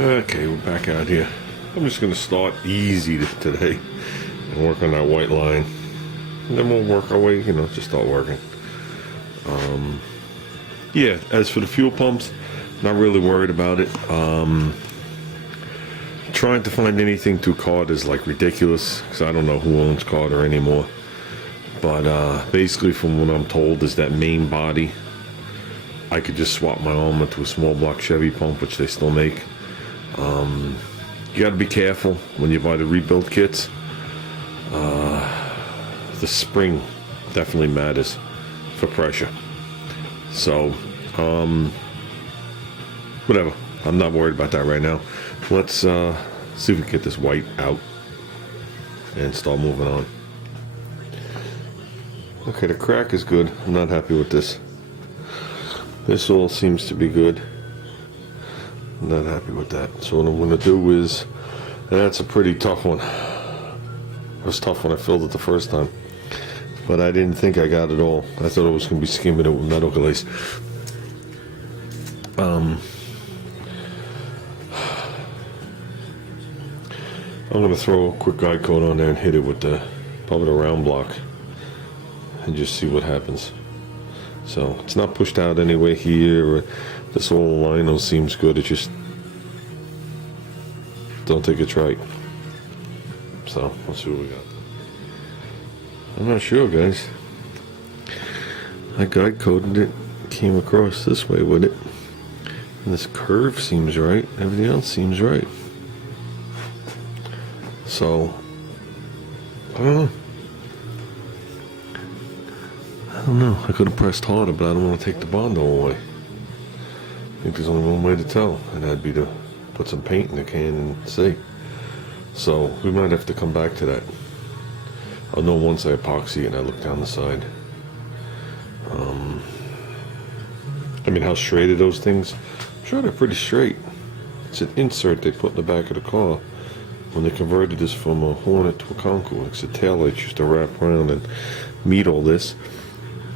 Okay, we're back out here. I'm just going to start easy today and work on that white line. And then we'll work our way, just start working. Yeah, as for the fuel pumps, not really worried about it. Trying to find anything through Card is like ridiculous because I don't know who owns Carter anymore. But basically from what I'm told is that main body, I could just swap my arm into a small block Chevy pump, which they still make. You got to be careful when you buy the rebuild kits. The spring definitely matters for pressure. So, whatever. I'm not worried about that right now. Let's see if we can get this white out and start moving on. Okay, the crack is good. I'm not happy with this. This all seems to be good. I'm not happy with that. So what I'm going to do is, and that's a pretty tough one. It was tough when I filled it the first time. But I didn't think I got it all. I thought it was going to be skimming it with metal glaze. I'm going to throw a quick guide coat on there and hit it with probably the round block. And just see what happens. So it's not pushed out anyway here. This whole lino seems good. It just don't think it's right. So let's see what we got. I'm not sure, guys. I guide coded it, came across this way with it, and this curve seems right. Everything else seems right. So I don't know. I could have pressed harder, but I don't want to take the bond all away. I think there's only one way to tell, and that'd be to put some paint in the can and see. So we might have to come back to that. I'll know once I epoxy and I look down the side. I mean, how straight are those things? I'm sure they're pretty straight. It's an insert they put in the back of the car when they converted this from a Hornet to a Concord. It's a taillight used to wrap around and meet all this.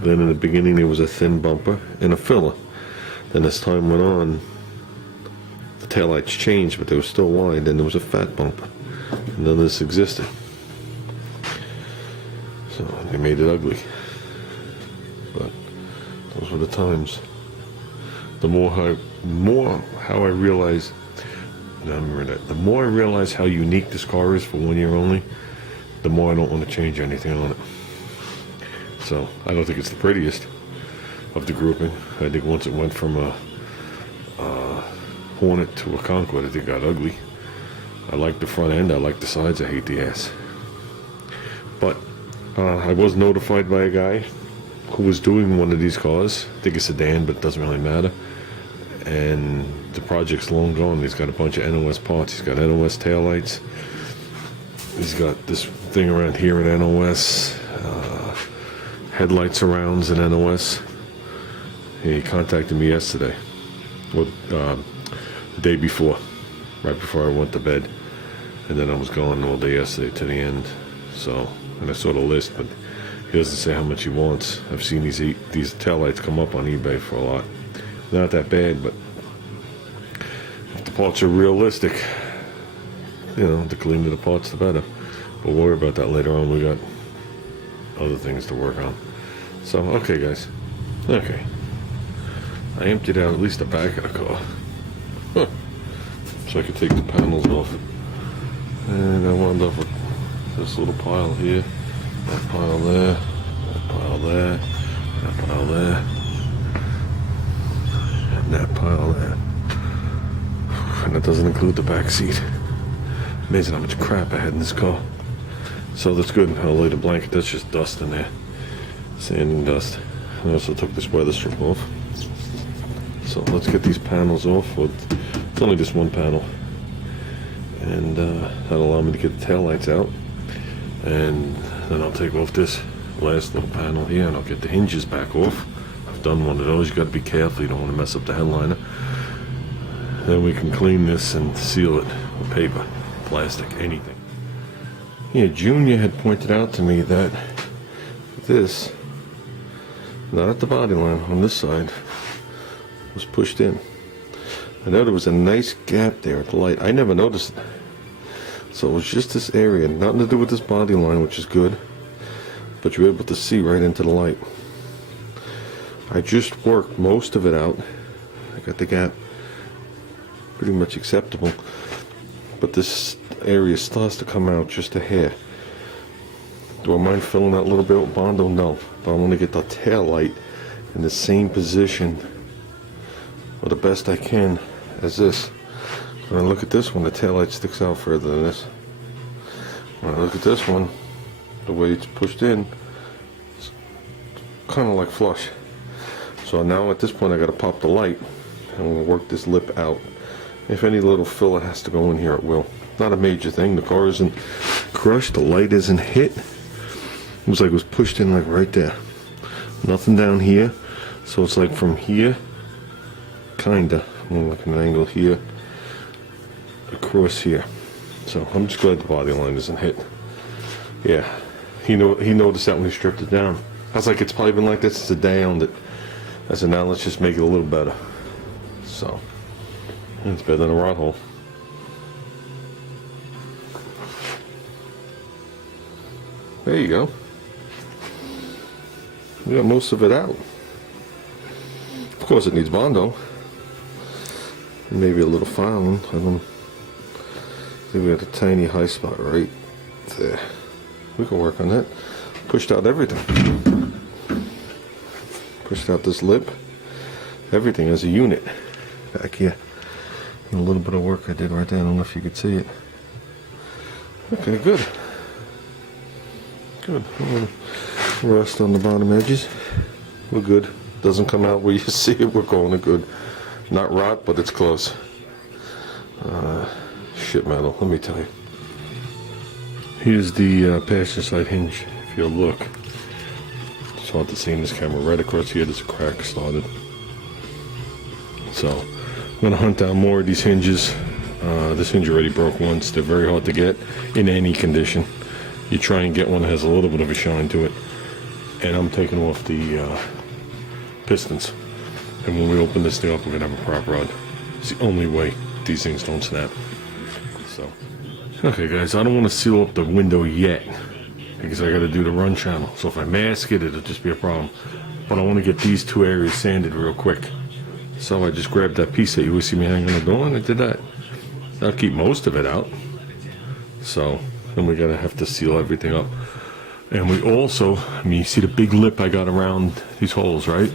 Then in the beginning there was a thin bumper and a filler. Then as time went on, the taillights changed, but they were still wide, and there was a fat bumper. And then this existed. So they made it ugly. But those were the times. The more how I realize, the more I realize how unique this car is for 1 year only, the more I don't want to change anything on it. So I don't think it's the prettiest of the grouping. I think once it went from a Hornet to a Concord, I think it got ugly. I like the front end, I like the sides, I hate the ass. But I was notified by a guy who was doing one of these cars. I think a sedan, but it doesn't really matter. And the project's long gone. He's got a bunch of NOS parts. He's got NOS taillights. He's got this thing around here in NOS. Headlight surrounds in NOS. He contacted me yesterday, or the day before, right before I went to bed, and then I was gone all day yesterday to the end. So, and I saw the list, but he doesn't say how much he wants. I've seen these taillights come up on eBay for a lot. Not that bad, but if the parts are realistic, the cleaner the parts, the better. But we'll worry about that later on. We got other things to work on. So, okay, guys. Okay. I emptied out at least the back of the car. Huh. So I could take the panels off. And I wound up with this little pile here. That pile there. That pile there. That pile there. And that pile there. And that doesn't include the back seat. Amazing how much crap I had in this car. So that's good. I'll lay the blanket. That's just dust in there. Sand and dust. I also took this weather strip off. So let's get these panels off. It's only just one panel. And that'll allow me to get the taillights out. And then I'll take off this last little panel here and I'll get the hinges back off. I've done one of those. You got to be careful. You don't want to mess up the headliner. Then we can clean this and seal it with paper, plastic, anything. Yeah, Junior had pointed out to me that this, not at the body line, on this side, was pushed in. I know there was a nice gap there at the light. I never noticed it. So it was just this area, nothing to do with this body line, which is good. But you're able to see right into the light. I just worked most of it out. I got the gap pretty much acceptable. But this area starts to come out just a hair. Do I mind filling that a little bit with Bondo? No. But I want to get the tail light in the same position, or the best I can, as this. When I look at this one, the tail light sticks out further than this. When I look at this one, the way it's pushed in, it's kind of like flush. So now at this point I got to pop the light, and I'm going to work this lip out. If any little filler has to go in here, it will. Not a major thing. The car isn't crushed. The light isn't hit. It was like it was pushed in like right there. Nothing down here. So it's like from here, kinda. I'm looking at an angle here, across here. So I'm just glad the body line isn't hit. Yeah, he noticed that when he stripped it down. I was like, it's probably been like this since the day I owned it. I said, now let's just make it a little better. So it's better than a rod hole. There you go. We got most of it out. Of course it needs Bondo. Maybe a little filing. I don't think we got a tiny high spot right there. We can work on that. Pushed out everything. Pushed out this lip. Everything as a unit. Back here. And a little bit of work I did right there. I don't know if you could see it. Okay, good. Good. Rust on the bottom edges. We're good. Doesn't come out where you see it. We're going good. Not rot, but it's close. Shit metal, let me tell you. Here's the passenger side hinge. If you'll look, it's hard to see in this camera. Right across here, there's a crack started. So I'm gonna hunt down more of these hinges. This hinge already broke once. They're very hard to get in any condition. You try and get one that has a little bit of a shine to it. And I'm taking off the pistons. And when we open this thing up, we're gonna have a prop rod. It's the only way these things don't snap. So, okay guys, I don't want to seal up the window yet because I got to do the run channel. So if I mask it, it'll just be a problem. But I want to get these two areas sanded real quick. So I just grabbed that piece that you always see me hanging on the door, and I did that. That'll keep most of it out. So then we're gonna have to seal everything up. And we also, I mean, you see the big lip I got around these holes, right?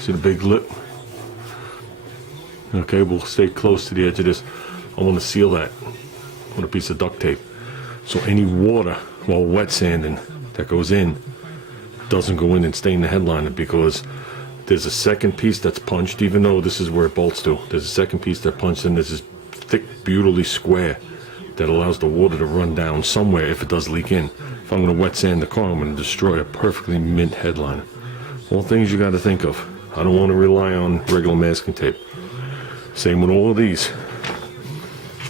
See the big lip? Okay, we'll stay close to the edge of this. I want to seal that with a piece of duct tape. So any water while wet sanding that goes in doesn't go in and stain the headliner, because there's a second piece that's punched, even though this is where it bolts to. There's a second piece that punched in. This is thick, beautifully square that allows the water to run down somewhere if it does leak in. If I'm going to wet sand the car, I'm going to destroy a perfectly mint headliner. All things you got to think of. I don't want to rely on regular masking tape. Same with all of these.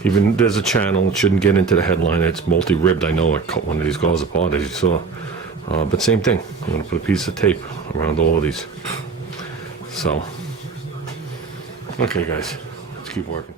Even there's a channel, it shouldn't get into the headliner. It's multi-ribbed. I know I cut one of these cars apart, as you saw. But same thing. I'm going to put a piece of tape around all of these. So, okay guys, let's keep working.